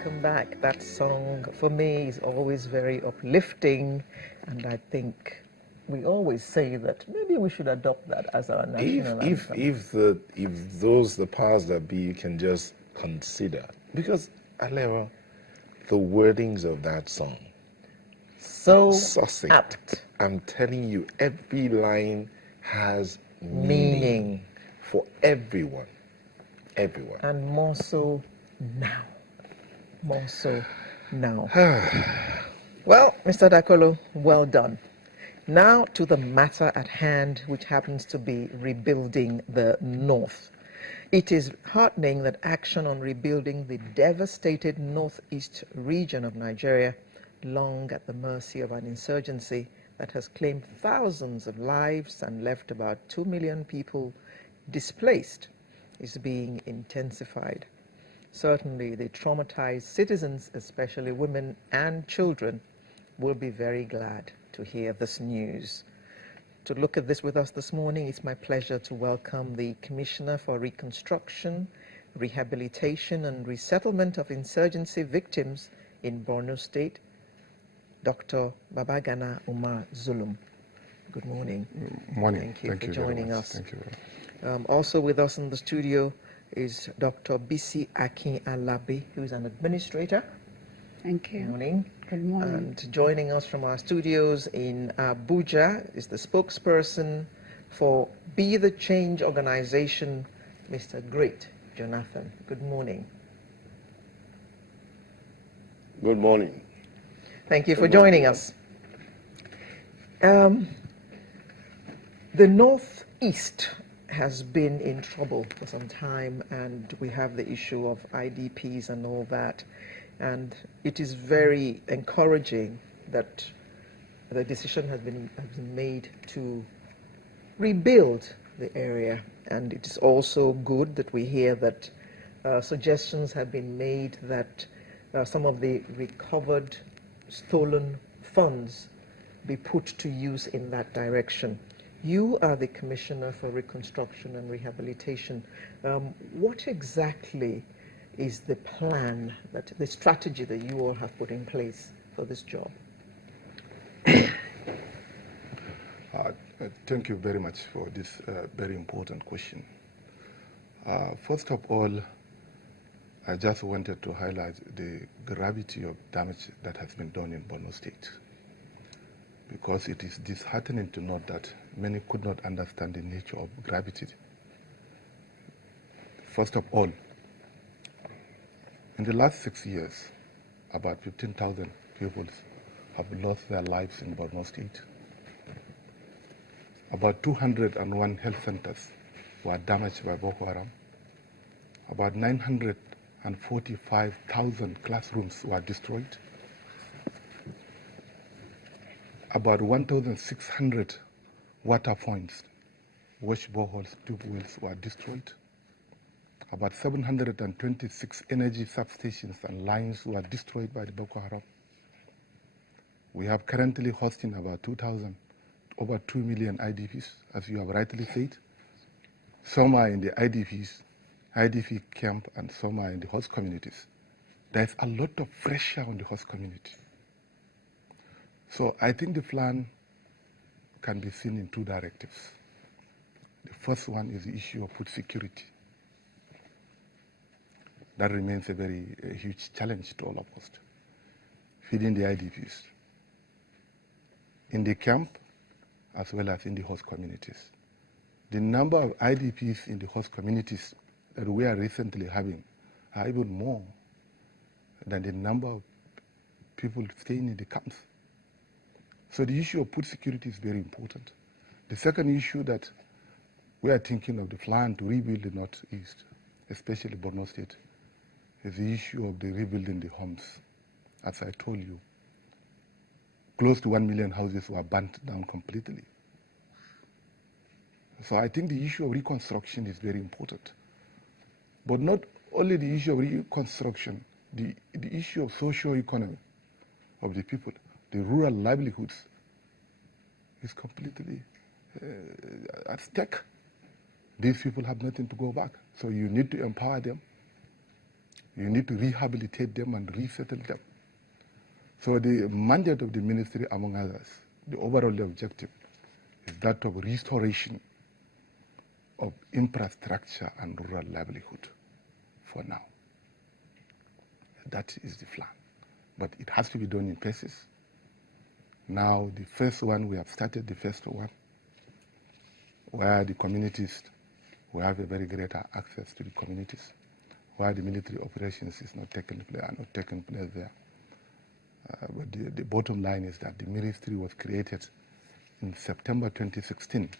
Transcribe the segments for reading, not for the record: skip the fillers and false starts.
welcome back. That song for me is always very uplifting, and I think we always say that maybe we should adopt that as our national anthem. If the powers that be can just consider, because Alewa, the wordings of that song, so succinct. Apt. I'm telling you, every line has meaning for everyone. Everyone. And more so now. More so now. Well, Mr. Dakolo, well done. Now to the matter at hand, which happens to be rebuilding the North. It is heartening that action on rebuilding the devastated northeast region of Nigeria, long at the mercy of an insurgency that has claimed thousands of lives and left about 2 million people displaced, is being intensified. Certainly, the traumatized citizens, especially women and children, will be very glad to hear this news. To look at this with us this morning, it's my pleasure to welcome the Commissioner for Reconstruction, Rehabilitation and Resettlement of Insurgency Victims in Borno State, Dr. Babagana Umar Zulum. Good morning. Morning. Thank you for joining us. Thank you very much. Also with us in the studio is Dr. Bisi Akin Alabi, who is an administrator. Thank you. Good morning. Good morning. And joining us from our studios in Abuja is the spokesperson for Be the Change organization, Mr. Great Jonathan. Good morning. Good morning. Thank you for joining us. The Northeast has been in trouble for some time, and we have the issue of IDPs and all that. And it is very encouraging that the decision has been made to rebuild the area. And it is also good that we hear that suggestions have been made that some of the recovered stolen funds be put to use in that direction. You are the Commissioner for Reconstruction and Rehabilitation. What exactly is the plan, the strategy that you all have put in place for this job? Thank you very much for this very important question. First of all, I just wanted to highlight the gravity of damage that has been done in Borno State, because it is disheartening to note that many could not understand the nature of gravity. First of all, in the last 6 years, about 15,000 people have lost their lives in Borno State. About 201 health centers were damaged by Boko Haram. About 945,000 classrooms were destroyed. About 1,600 water points, wash boreholes, tube wells were destroyed. About 726 energy substations and lines were destroyed by the Boko Haram. We have currently hosting about over 2 million IDPs, as you have rightly said. Some are in the IDP camp, and some are in the host communities. There's a lot of pressure on the host community. So I think the plan can be seen in two directives. The first one is the issue of food security. That remains a very huge challenge to all of us. Feeding the IDPs in the camp as well as in the host communities. The number of IDPs in the host communities that we are recently having are even more than the number of people staying in the camps. So the issue of food security is very important. The second issue that we are thinking of the plan to rebuild the Northeast, especially Borno State, is the issue of the rebuilding the homes. As I told you, close to 1 million houses were burnt down completely. So I think the issue of reconstruction is very important. But not only the issue of reconstruction, the issue of socio-economy of the people, the rural livelihoods is completely at stake. These people have nothing to go back. So you need to empower them. You need to rehabilitate them and resettle them. So the mandate of the ministry, among others, the overall objective is that of restoration of infrastructure and rural livelihood for now. That is the plan. But it has to be done in phases. Now, the first one, we have started the first one, where the communities will have a very greater access to the communities, where the military operations are not taking place there. But the bottom line is that the ministry was created in September 2015.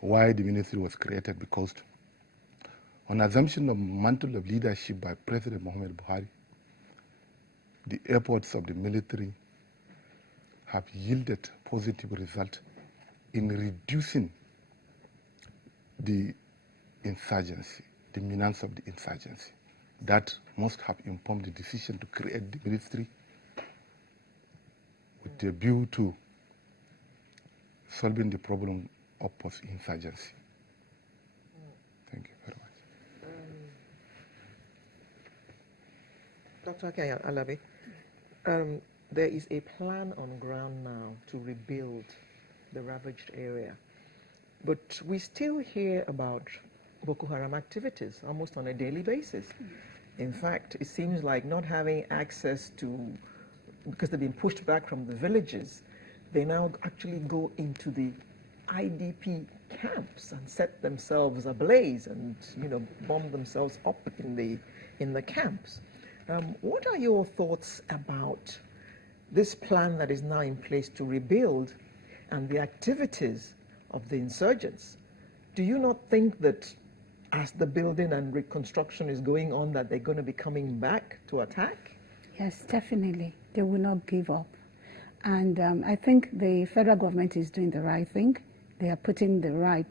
Why the ministry was created? Because on assumption of mantle of leadership by President Muhammad Buhari, the efforts of the military have yielded positive result in reducing the insurgency, the menace of the insurgency. That must have informed the decision to create the ministry with the view to solving the problem of post-insurgency. Thank you very much. Dr. Akaya Alabi, there is a plan on ground now to rebuild the ravaged area, but we still hear about Boko Haram activities almost on a daily basis. In fact, it seems like not having access to, because they've been pushed back from the villages, they now actually go into the IDP camps and set themselves ablaze and, bomb themselves up in the camps. What are your thoughts about this plan that is now in place to rebuild and the activities of the insurgents? Do you not think that as the building and reconstruction is going on, that they're going to be coming back to attack? Yes, definitely. They will not give up. And I think the federal government is doing the right thing. They are putting the right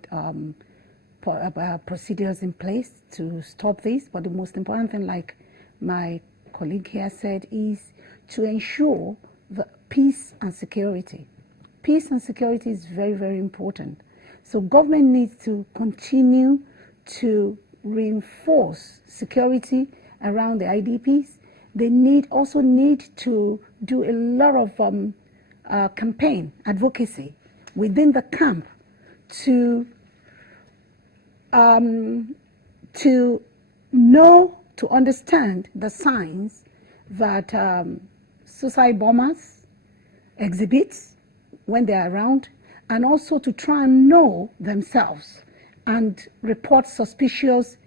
procedures in place to stop this. But the most important thing, like my colleague here said, is to ensure the peace and security. Peace and security is very, very important. So government needs to continue to reinforce security around the IDPs. They also need to do a lot of campaign advocacy within the camp to understand the signs that suicide bombers exhibit when they are around, and also to try and know themselves and report suspicious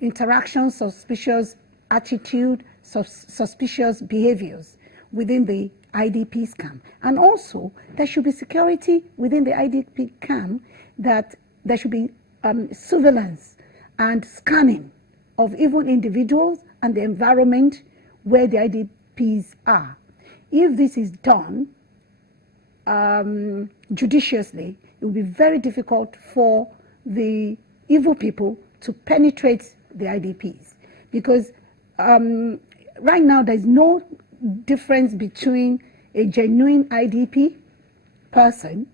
interactions, suspicious attitude, suspicious behaviors within the IDP's camp. And also, there should be security within the IDP camp, that there should be surveillance and scanning of even individuals and the environment where the IDPs are. If this is done judiciously, it will be very difficult for the evil people to penetrate the IDPs, because right now there's no difference between a genuine IDP person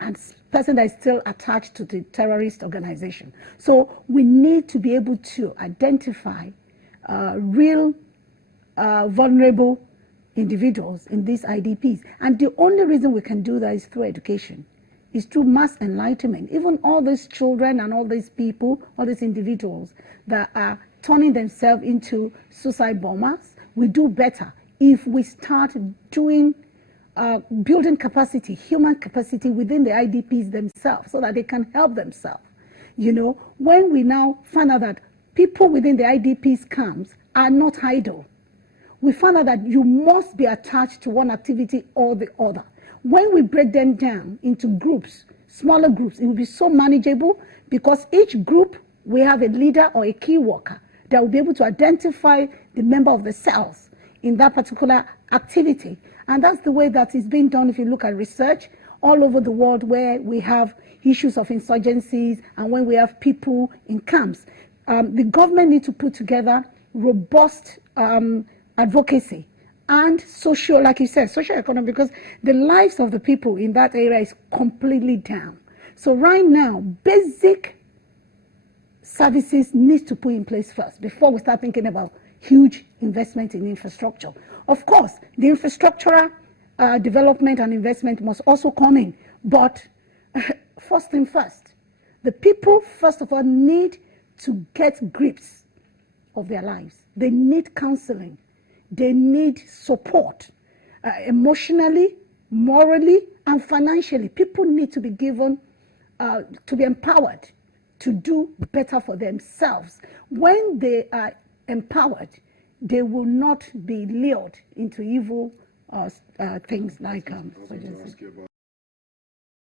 and person that is still attached to the terrorist organization. So we need to be able to identify real vulnerable individuals in these IDPs. And the only reason we can do that is through education, is through mass enlightenment. Even all these children and all these people, all these individuals that are turning themselves into suicide bombers, we do better if we start doing building capacity, human capacity within the IDPs themselves, so that they can help themselves. When we now find out that people within the IDPs camps are not idle, we find out that you must be attached to one activity or the other. When we break them down into groups, smaller groups, it will be so manageable, because each group will have a leader or a key worker that will be able to identify the member of the cells in that particular activity. And that's the way that is being done. If you look at research all over the world where we have issues of insurgencies and when we have people in camps, the government needs to put together robust advocacy and social, like you said, social economy, because the lives of the people in that area is completely down. So right now, basic services needs to put in place first before we start thinking about huge investment in infrastructure. Of course, the infrastructural development and investment must also come in, but first thing first, the people, first of all, need to get grips of their lives. They need counseling. They need support, emotionally, morally, and financially. People need to be given, to be empowered to do better for themselves. When they are empowered, they will not be lured into evil things like. I was going to ask you about